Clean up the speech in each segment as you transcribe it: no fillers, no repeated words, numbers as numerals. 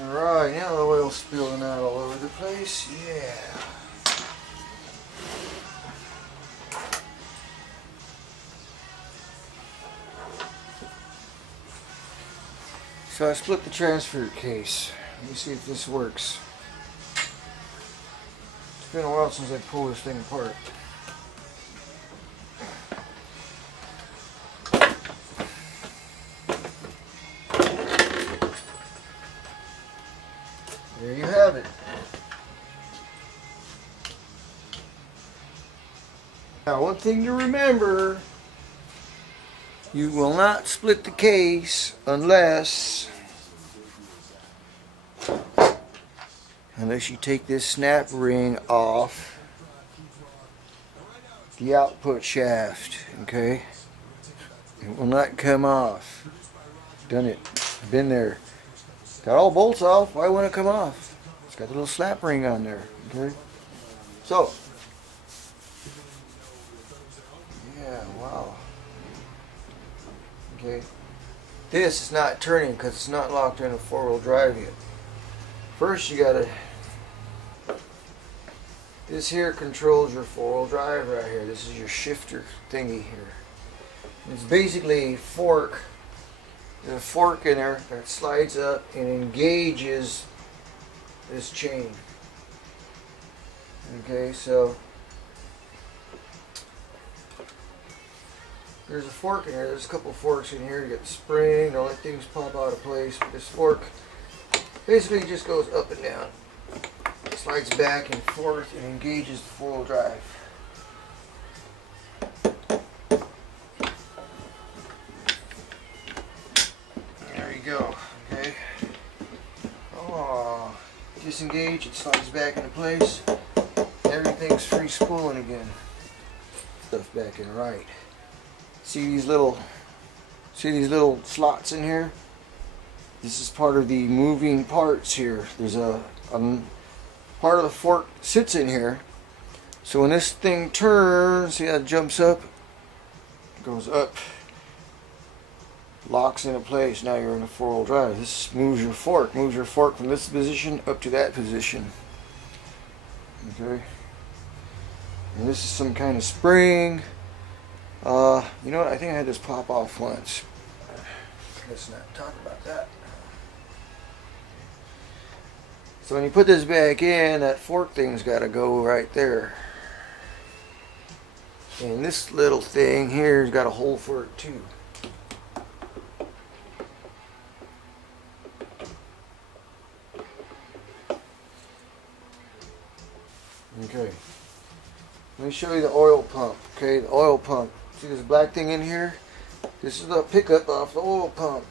Alright, now the oil's spilling out all over the place. Yeah. So I split the transfer case. Let me see if this works. It's been a while since I pulled this thing apart. There you have it. Now, one thing to remember, you will not split the case unless you take this snap ring off the output shaft, okay? It will not come off. Done it. Been there. Got all bolts off. Why wouldn't it come off? It's got the little snap ring on there, okay? So, yeah, wow. Okay. This is not turning because it's not locked in a four-wheel drive yet. First you gotta, this here controls your four-wheel drive right here. This is your shifter thingy here. It's basically a fork. There's a fork in there that slides up and engages this chain. Okay, so there's a fork in here. There's a couple forks in here. You got the spring. Don't let things pop out of place. But this fork basically just goes up and down. It slides back and forth and engages the four-wheel drive. There you go. Okay. Oh, disengage. It slides back into place. Everything's free spooling again. Stuff back in right. See these little slots in here? This is part of the moving parts here. There's a part of the fork sits in here. So when this thing turns, see how it jumps up? Goes up, locks into place. Now you're in a four-wheel drive. This moves your fork. Moves your fork from this position up to that position. Okay. And this is some kind of spring. You know what? I think I had this pop off once. Let's not talk about that. So when you put this back in, that fork thing's got to go right there. And this little thing here's got a hole for it too. Okay. Let me show you the oil pump. Okay, the oil pump. See this black thing in here? This is the pickup off the oil pump.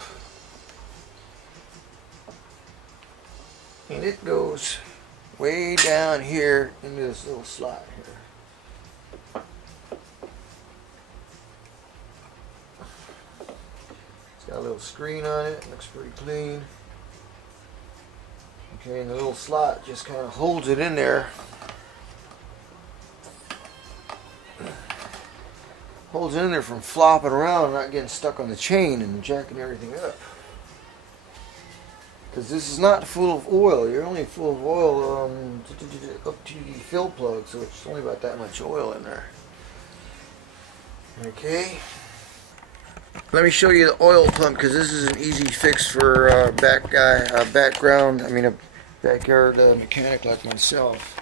And it goes way down here into this little slot here. It's got a little screen on it. Looks pretty clean. Okay, and the little slot just kind of holds it in there. Holds it in there from flopping around and not getting stuck on the chain and jacking everything up. Because this is not full of oil. You're only full of oil up to the fill plug, so it's only about that much oil in there. Okay. Let me show you the oil pump because this is an easy fix for a backyard mechanic like myself.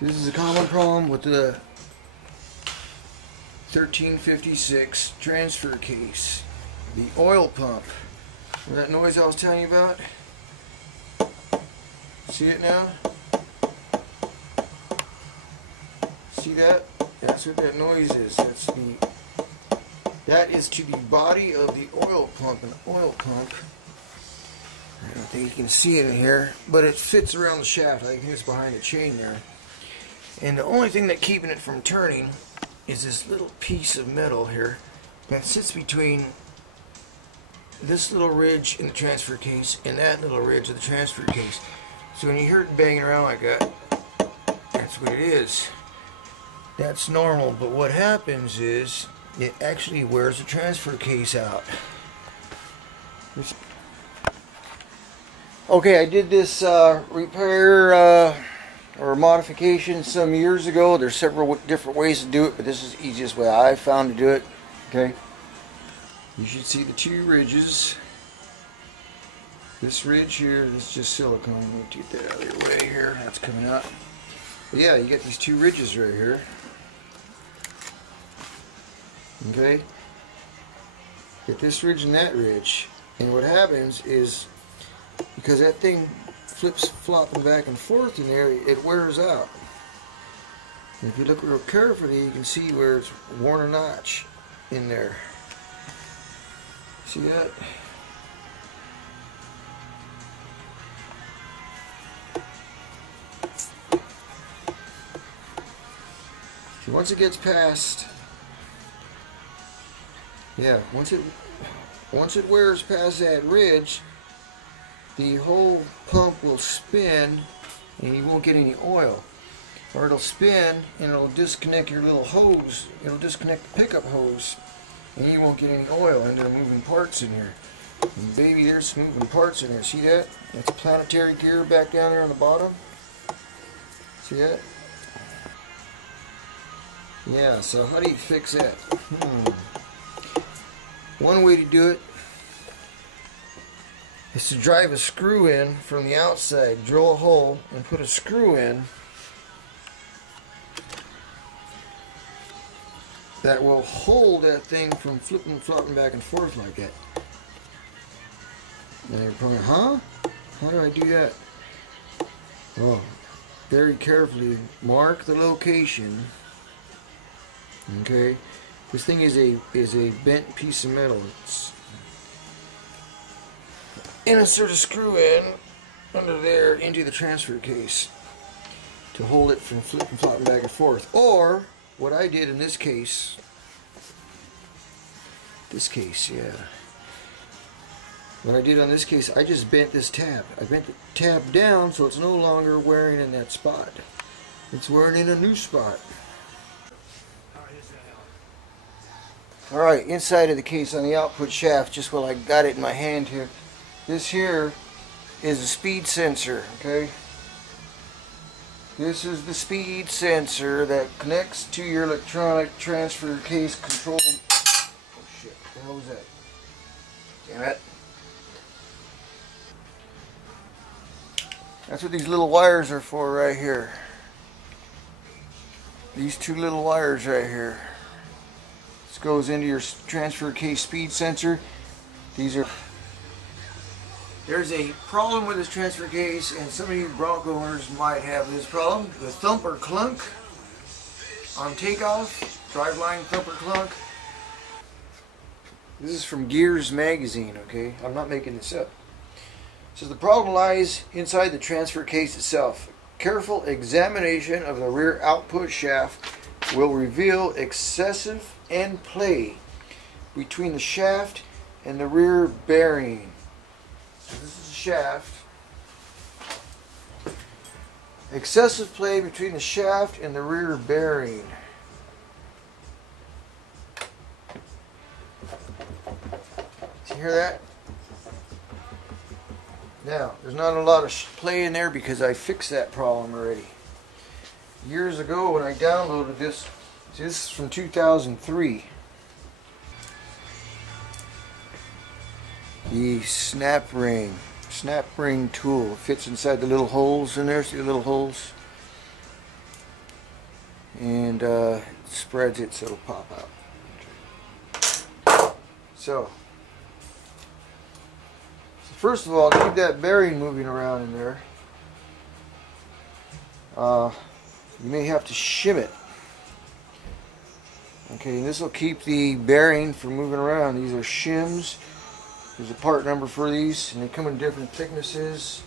This is a common problem with the 1356 transfer case. The oil pump. That noise I was telling you about? See it now? See that? That's what that noise is. That is to the body of the oil pump. An oil pump. I don't think you can see it in here, but it fits around the shaft. I think it's behind the chain there. And the only thing that's keeping it from turning is this little piece of metal here that sits between this little ridge in the transfer case and that little ridge of the transfer case. So when you hear it banging around like that, that's what it is. That's normal, but what happens is it actually wears the transfer case out. Okay, I did this repair or modification some years ago. There's several different ways to do it, but this is the easiest way I found to do it. Okay, you should see the two ridges. This ridge here, this is just silicone. Let me get that out of your way here. That's coming out. But yeah, you get these two ridges right here. Okay, get this ridge and that ridge, and what happens is, because that thing flips flopping back and forth in there, it wears out. And if you look real carefully, you can see where it's worn a notch in there. See that? So once it gets past, yeah, once it wears past that ridge, the whole pump will spin and you won't get any oil. Or it'll spin and it'll disconnect your little hose, it'll disconnect the pickup hose, and you won't get any oil into the moving parts in here. And baby, there's some moving parts in there. See that? That's a planetary gear back down there on the bottom. See that? Yeah, so how do you fix that? One way to do it is to drive a screw in from the outside, drill a hole and put a screw in that will hold that thing from flipping and flopping back and forth like that. And you're probably, huh? How do I do that? Oh, very carefully mark the location. Okay, this thing is a bent piece of metal. And insert a screw in under there into the transfer case to hold it from flipping, flopping back and forth. Or what I did in this case, yeah. What I did on this case, I just bent this tab. I bent the tab down so it's no longer wearing in that spot. It's wearing in a new spot. Alright, inside of the case on the output shaft, just while I got it in my hand here, this here is a speed sensor, okay? This is the speed sensor that connects to your electronic transfer case control. Oh shit, what the hell was that? Damn it. That's what these little wires are for right here. These two little wires right here. This goes into your transfer case speed sensor. These are... There's a problem with this transfer case, and some of you Bronco owners might have this problem. The thumper clunk on takeoff, driveline thumper clunk. This is from Gears magazine, okay? I'm not making this up. So the problem lies inside the transfer case itself. Careful examination of the rear output shaft will reveal excessive end play between the shaft and the rear bearing. So this is the shaft. Excessive play between the shaft and the rear bearing. Do you hear that? Now, there's not a lot of play in there because I fixed that problem already. Years ago when I downloaded this, this is from 2003. The snap ring tool fits inside the little holes in there. See the little holes? And spreads it so it'll pop out. So first of all, keep that bearing moving around in there. You may have to shim it. Okay, and this will keep the bearing from moving around. These are shims. There's a part number for these, and they come in different thicknesses.